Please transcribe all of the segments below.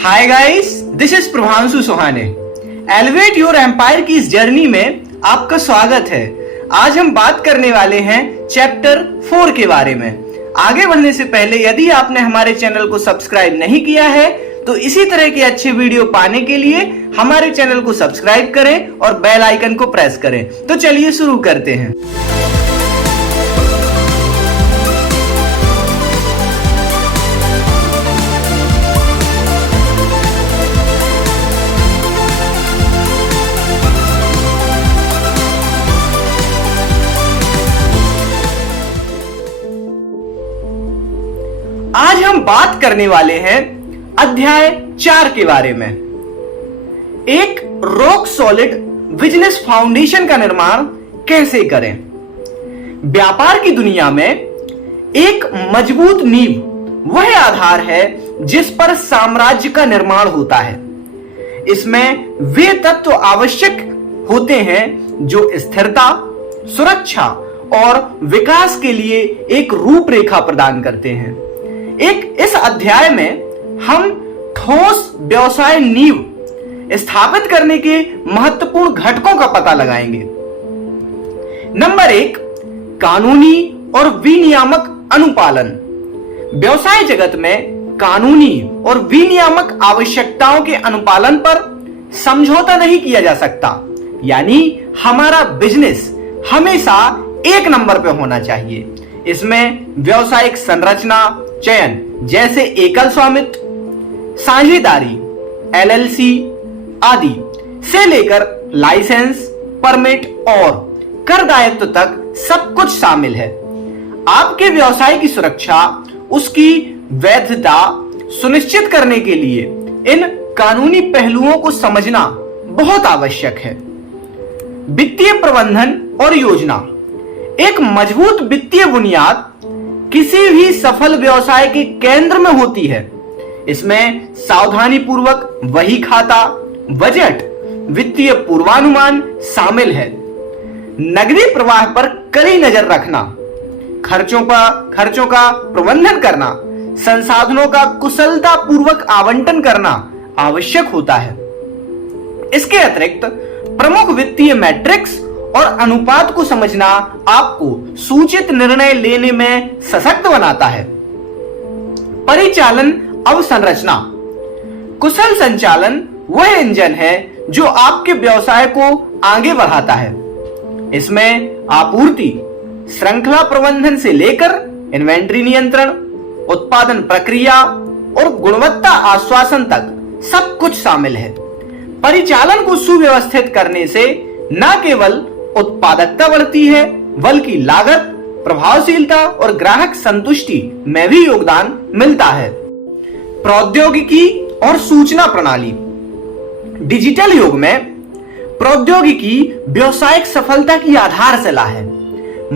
Hi guys, this is Prabhanshu Sohane. Elevate your empire की इस journey में आपका स्वागत है। आज हम बात करने वाले हैं चैप्टर 4 के बारे में। आगे बढ़ने से पहले यदि आपने हमारे चैनल को सब्सक्राइब नहीं किया है तो इसी तरह के अच्छे वीडियो पाने के लिए हमारे चैनल को सब्सक्राइब करें और बेल आइकन को प्रेस करें। तो चलिए शुरू करते हैं। आज हम बात करने वाले हैं अध्याय 4 के बारे में। एक रॉक सॉलिड बिजनेस फाउंडेशन का निर्माण कैसे करें। व्यापार की दुनिया में एक मजबूत नींव वह आधार है जिस पर साम्राज्य का निर्माण होता है। इसमें वे तत्व आवश्यक होते हैं जो स्थिरता, सुरक्षा और विकास के लिए एक रूपरेखा प्रदान करते हैं। इस अध्याय में हम ठोस व्यवसाय नींव स्थापित करने के महत्वपूर्ण घटकों का पता लगाएंगे। नंबर 1, कानूनी और विनियामक अनुपालन। व्यवसाय जगत में कानूनी और विनियामक आवश्यकताओं के अनुपालन पर समझौता नहीं किया जा सकता। यानी हमारा बिजनेस हमेशा एक नंबर पे होना चाहिए। इसमें व्यावसायिक संरचना चयन जैसे एकल स्वामित्व, साझेदारी, LLC आदि से लेकर लाइसेंस, परमिट और कर दायित्व तक सब कुछ शामिल है। आपके व्यवसाय की सुरक्षा, उसकी वैधता सुनिश्चित करने के लिए इन कानूनी पहलुओं को समझना बहुत आवश्यक है। वित्तीय प्रबंधन और योजना। एक मजबूत वित्तीय बुनियाद किसी भी सफल व्यवसाय के केंद्र में होती है। इसमें सावधानी पूर्वक वही खाता, बजट, वित्तीय पूर्वानुमान शामिल है। नकदी प्रवाह पर कड़ी नजर रखना, खर्चों का प्रबंधन करना, संसाधनों का कुशलता पूर्वक आवंटन करना आवश्यक होता है। इसके अतिरिक्त प्रमुख वित्तीय मैट्रिक्स और अनुपात को समझना आपको सूचित निर्णय लेने में सशक्त बनाता है। परिचालन अवसंरचना। कुशल संचालन वह इंजन है जो आपके व्यवसाय को आगे बढ़ाता है। इसमें आपूर्ति श्रृंखला प्रबंधन से लेकर इन्वेंट्री नियंत्रण, उत्पादन प्रक्रिया और गुणवत्ता आश्वासन तक सब कुछ शामिल है। परिचालन को सुव्यवस्थित करने से न केवल उत्पादकता बढ़ती है बल्कि लागत, प्रभावशीलता और ग्राहक संतुष्टि में भी योगदान मिलता है। प्रौद्योगिकी और सूचना प्रणाली। डिजिटल युग में प्रौद्योगिकी व्यवसायिक सफलता की आधारशिला है।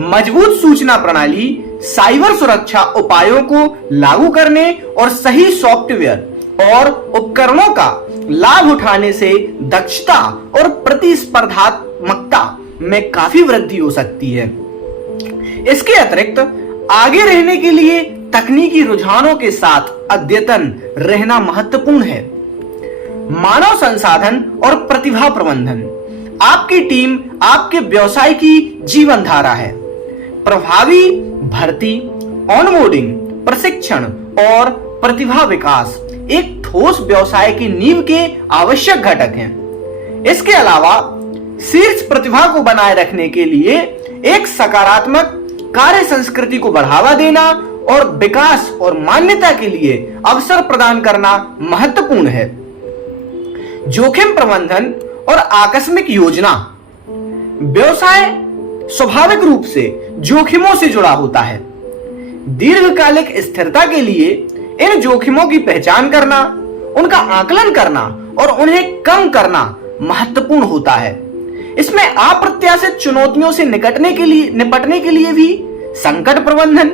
मजबूत सूचना प्रणाली साइबर सुरक्षा उपायों को लागू करने और सही सॉफ्टवेयर और उपकरणों का लाभ उठाने से दक्षता और प्रतिस्पर्धात्मकता में काफी वृद्धि हो सकती है। इसके अतिरिक्त आगे रहने के लिए तकनीकी रुझानों के साथ अद्यतन रहना महत्वपूर्ण है। मानव संसाधन और प्रतिभा प्रबंधन। आपकी टीम आपके व्यवसाय की जीवन धारा है। प्रभावी भर्ती, ऑनबोर्डिंग, प्रशिक्षण और प्रतिभा विकास एक ठोस व्यवसाय की नींव के आवश्यक घटक हैं। इसके अलावा शीर्ष प्रतिभा को बनाए रखने के लिए एक सकारात्मक कार्य संस्कृति को बढ़ावा देना और विकास और मान्यता के लिए अवसर प्रदान करना महत्वपूर्ण है। जोखिम प्रबंधन और आकस्मिक योजना। व्यवसाय स्वाभाविक रूप से जोखिमों से जुड़ा होता है। दीर्घकालिक स्थिरता के लिए इन जोखिमों की पहचान करना, उनका आकलन करना और उन्हें कम करना महत्वपूर्ण होता है। इसमें अप्रत्याशित चुनौतियों से निपटने के लिए भी संकट प्रबंधन,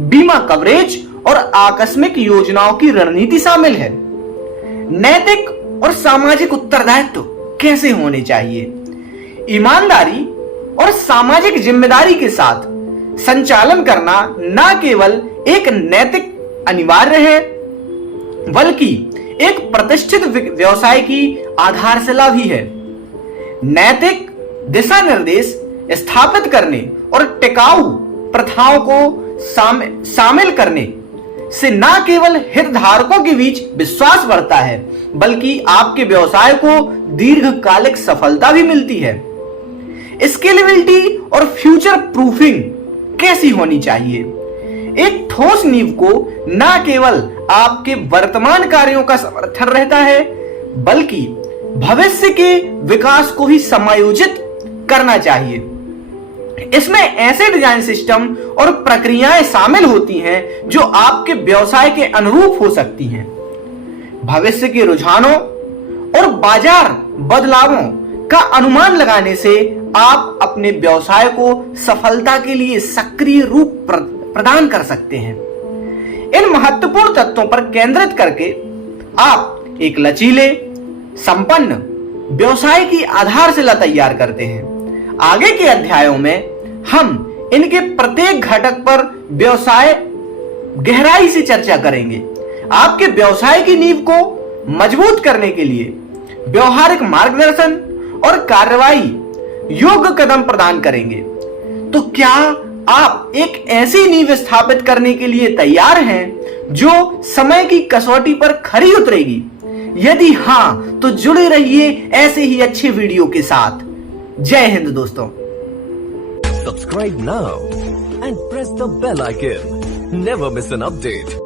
बीमा कवरेज और आकस्मिक योजनाओं की रणनीति शामिल है। नैतिक और सामाजिक उत्तरदायित्व कैसे होने चाहिए। ईमानदारी और सामाजिक जिम्मेदारी के साथ संचालन करना न केवल एक नैतिक अनिवार्य है बल्कि एक प्रतिष्ठित व्यवसाय की आधारशिला भी है। नैतिक दिशा निर्देश स्थापित करने और टिकाऊ प्रथाओं को शामिल करने से न केवल हितधारकों के बीच विश्वास बढ़ता है, बल्कि आपके व्यवसाय को दीर्घकालिक सफलता भी मिलती है। स्केलेबिलिटी और फ्यूचर प्रूफिंग कैसी होनी चाहिए? एक ठोस नींव को न केवल आपके वर्तमान कार्यों का समर्थन रहता है, बल्कि भविष्य के विकास को ही समायोजित करना चाहिए। इसमें ऐसे डिजाइन सिस्टम और प्रक्रियाएं शामिल होती हैं जो आपके व्यवसाय के अनुरूप हो सकती हैं। भविष्य के रुझानों और बाजार बदलावों का अनुमान लगाने से आप अपने व्यवसाय को सफलता के लिए सक्रिय रूप प्रदान कर सकते हैं। इन महत्वपूर्ण तत्वों पर केंद्रित करके आप एक लचीले, संपन्न व्यवसाय की आधारशिला तैयार करते हैं। आगे के अध्यायों में हम इनके प्रत्येक घटक पर व्यवसाय गहराई से चर्चा करेंगे। आपके व्यवसाय की नींव को मजबूत करने के लिए व्यवहारिक मार्गदर्शन और कार्रवाई योग्य कदम प्रदान करेंगे। तो क्या आप एक ऐसी नींव स्थापित करने के लिए तैयार हैं जो समय की कसौटी पर खरी उतरेगी? यदि हां, तो जुड़े रहिए ऐसे ही अच्छे वीडियो के साथ। जय हिंद दोस्तों। Subscribe now and press the bell icon. Never miss an update.